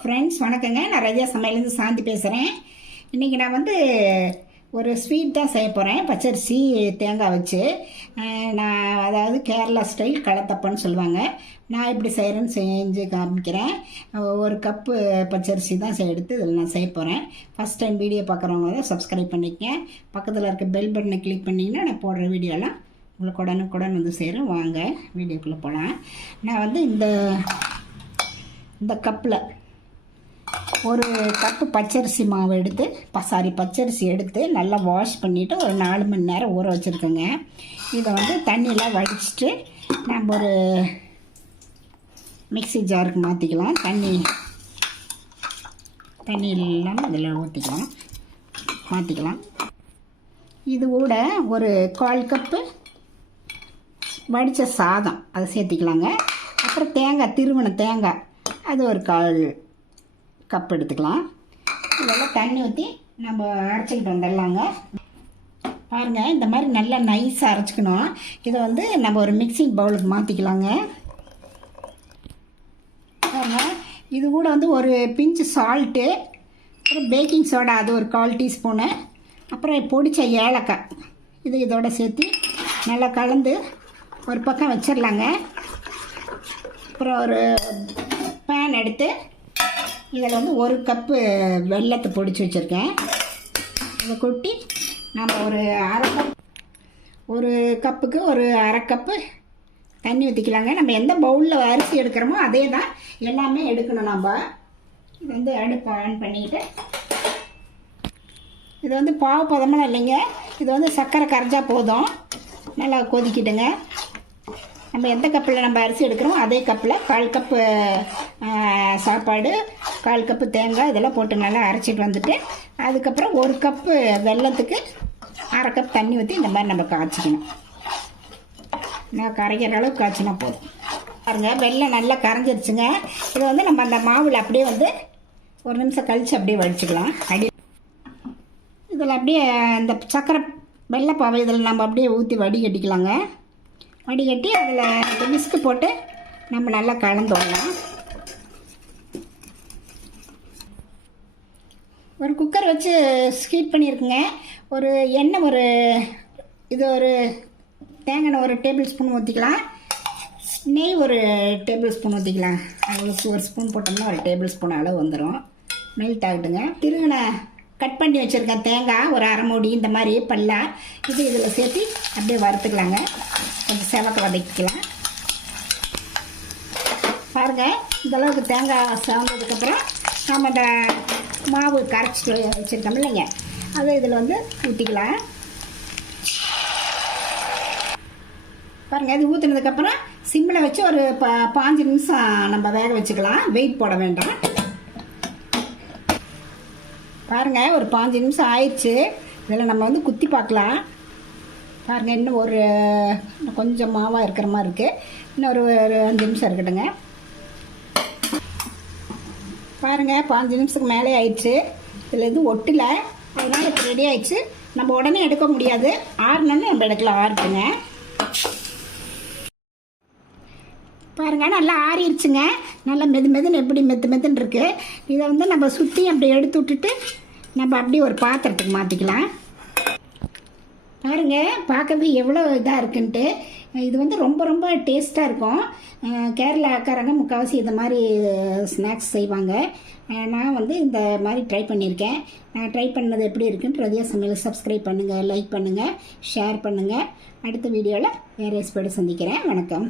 Friends வணக்கங்க. நான் ரஜா சமையலேருந்து சாந்தி பேசுகிறேன். இன்றைக்கி நான் ஒரு ஸ்வீட் தான் செய்ய போகிறேன். பச்சரிசி தேங்காய் வச்சு அதாவது கேரளா ஸ்டைல் களத்தப்பன்னு சொல்லுவாங்க. நான் எப்படி செய்கிறேன்னு செஞ்சு காமிக்கிறேன். ஒரு கப்பு பச்சரிசி தான் எடுத்து இதில் நான் செய்ய போகிறேன். ஃபஸ்ட் டைம் வீடியோ பார்க்குறவங்க தான் சப்ஸ்கிரைப் பண்ணிக்கங்க. பக்கத்தில் இருக்க பெல் பட்டனை கிளிக் பண்ணிங்கன்னா நான் போடுற வீடியோலாம் உங்களுக்கு உடனுக்குடன் செய்கிறேன். வாங்க வீடியோக்குள்ளே போகலாம். நான் இந்த கப்பில் ஒரு கப்பு பச்சரிசி மாவு எடுத்து பச்சரிசி எடுத்து நல்லா வாஷ் பண்ணிவிட்டு ஒரு 4 மணி நேரம் ஊற வச்சுருக்கோங்க. இதை தண்ணியெலாம் வடிச்சிட்டு நம்ம ஒரு மிக்ஸி ஜாருக்கு மாற்றிக்கலாம். தண்ணி இல்லாமல் இதில் மாற்றிக்கலாம். இது கூட ஒரு 1/4 கப்பு வடித்த சாதம் அதை சேர்த்திக்கலாங்க. அப்புறம் திருவன தேங்காய் அது ஒரு 1/4 கப் எடுத்துக்கலாம். இதெல்லாம் தண்ணி ஊற்றி நம்ம அரைச்சிக்கிட்டு வந்துடலாங்க. பாருங்கள், இந்த மாதிரி நல்லா நைஸாக அரைச்சிக்கணும். இதை நம்ம ஒரு மிக்சிங் பவுலுக்கு மாற்றிக்கலாங்க. பாருங்கள், இது கூட ஒரு பிஞ்சு சால்ட்டு, அப்புறம் பேக்கிங் சோடா அது ஒரு 1/4 டீஸ்பூனு, அப்புறம் பொடிச்ச ஏலக்காய் இதோட சேர்த்து நல்லா கலந்து ஒரு பக்கம் வச்சிடலாங்க. அப்புறம் ஒரு பேன் எடுத்து இதில் 1 கப்பு வெல்லத்தை பொடிச்சு வச்சுருக்கேன். இதை கொட்டி நம்ம ஒரு கப்புக்கு ஒரு 1/2 கப்பு தண்ணி ஊற்றிக்கலாங்க. நம்ம எந்த பவுலில் அரிசி எடுக்கிறோமோ அதே தான் எல்லாமே எடுக்கணும். நம்ம இது அடுப்பு ஆன் பண்ணிக்கிட்டு இது பாவு பதமெல்லாம் இல்லைங்க. இது சர்க்கரை கரைஞ்சா போதும். நல்லா கொதிக்கிட்டுங்க. நம்ம எந்த கப்பில் நம்ம அரிசி எடுக்கிறோமோ அதே கப்பில் 1/4 கப்பு சாப்பாடு, 1/4 கப்பு தேங்காய் இதெல்லாம் போட்டு நல்லா அரைச்சிட்டு வந்துட்டு அதுக்கப்புறம் 1 கப்பு வெல்லத்துக்கு 1/2 கப் தண்ணி ஊற்றி இந்த மாதிரி நம்ம காய்ச்சிக்கணும். நான் கரைக்கிற அளவுக்கு காய்ச்சினா போதும். பாருங்கள், வெல்லம் நல்லா கரைஞ்சிருச்சுங்க. இது நம்ம அந்த மாவில் அப்படியே 1 நிமிஷம் கழித்து அப்படியே வடிச்சுக்கலாம். இதில் அப்படியே இந்த சக்கரை வெள்ளைப்பாவை இதில் நம்ம அப்படியே ஊற்றி வடிகட்டிக்கலாங்க. வடிகட்டி அதில் விஸ்கு போட்டு நம்ம நல்லா கலந்துடலாம். ஒரு குக்கர் வச்சு ஹீட் பண்ணியிருக்குங்க. ஒரு எண்ணெய் ஒரு தேங்காய் ஒரு டேபிள் ஸ்பூன் ஊற்றிக்கலாம். நெய் ஒரு டேபிள் ஸ்பூன் ஊற்றிக்கலாம். அவங்களுக்கு ஒரு ஸ்பூன் போட்டோம்னா ஒரு டேபிள் ஸ்பூன் அளவு வந்துடும். மெல்ட் ஆகிட்டுங்க. திருகின கட் பண்ணி வச்சுருக்கேன் தேங்காய் ஒரு 1/2 மூடி இந்த மாதிரி பல்லா இதில் சேர்த்து அப்படியே வறுத்துக்கலாங்க. கொஞ்சம் செவக்க வதக்கிக்கலாம். பாருங்கள், இந்தளவுக்கு தேங்காய் சேர்ந்ததுக்கப்புறம் நம்ம இந்த மாவு கரைச்சிட்டு வச்சுருக்கோம் இல்லைங்க, அதை இதில் ஊற்றிக்கலாம். பாருங்கள், இது ஊற்றுனதுக்கப்புறம் சிம்மில் வச்சு ஒரு 5 நிமிஷம் நம்ம வேக வச்சுக்கலாம். வெயிட் போட வேண்டாம். பாருங்கள், ஒரு 5 நிமிஷம் ஆயிடுச்சு. இதில் நம்ம குத்தி பார்க்கலாம். பாருங்கள், இன்னும் கொஞ்சம் மாவாக இருக்கிற மாதிரி இருக்குது. இன்னும் ஒரு 5 நிமிஷம் இருக்கட்டுங்க. பாருங்கள், 5 நிமிஷத்துக்கு மேலே ஆயிடுச்சு. இதில் எதுவும் ஒட்டலை, அதனால் இப்போ ரெடி ஆயிடுச்சு. நம்ம உடனே எடுக்க முடியாது, ஆறுனோன்னு நம்ம எடுக்கலாம். ஆறுட்டுங்க. பாருங்கள், நல்லா ஆறிடுச்சுங்க. நல்லா மெதுன்னு எப்படி மெத்துன்னு இருக்குது. இதை நம்ம சுற்றி அப்படி எடுத்து விட்டுட்டு நம்ம அப்படியே ஒரு பாத்திரத்துக்கு மாற்றிக்கலாம். பாருங்கள், பார்க்கறது எவ்வளோ இதாக இருக்குன்ட்டு. இது ரொம்ப டேஸ்ட்டாக இருக்கும். கேரளாக்காரங்க முக்கால்வாசி இந்த மாதிரி ஸ்நாக்ஸ் செய்வாங்க. நான் இந்த மாதிரி ட்ரை பண்ணியிருக்கேன். நான் ட்ரை பண்ணது எப்படி இருக்குன்னு ரதியா சமையல் சப்ஸ்கிரைப் பண்ணுங்கள், லைக் பண்ணுங்கள், ஷேர் பண்ணுங்கள். அடுத்த வீடியோவில் வேறு ரெசிபியோடு சந்திக்கிறேன். வணக்கம்.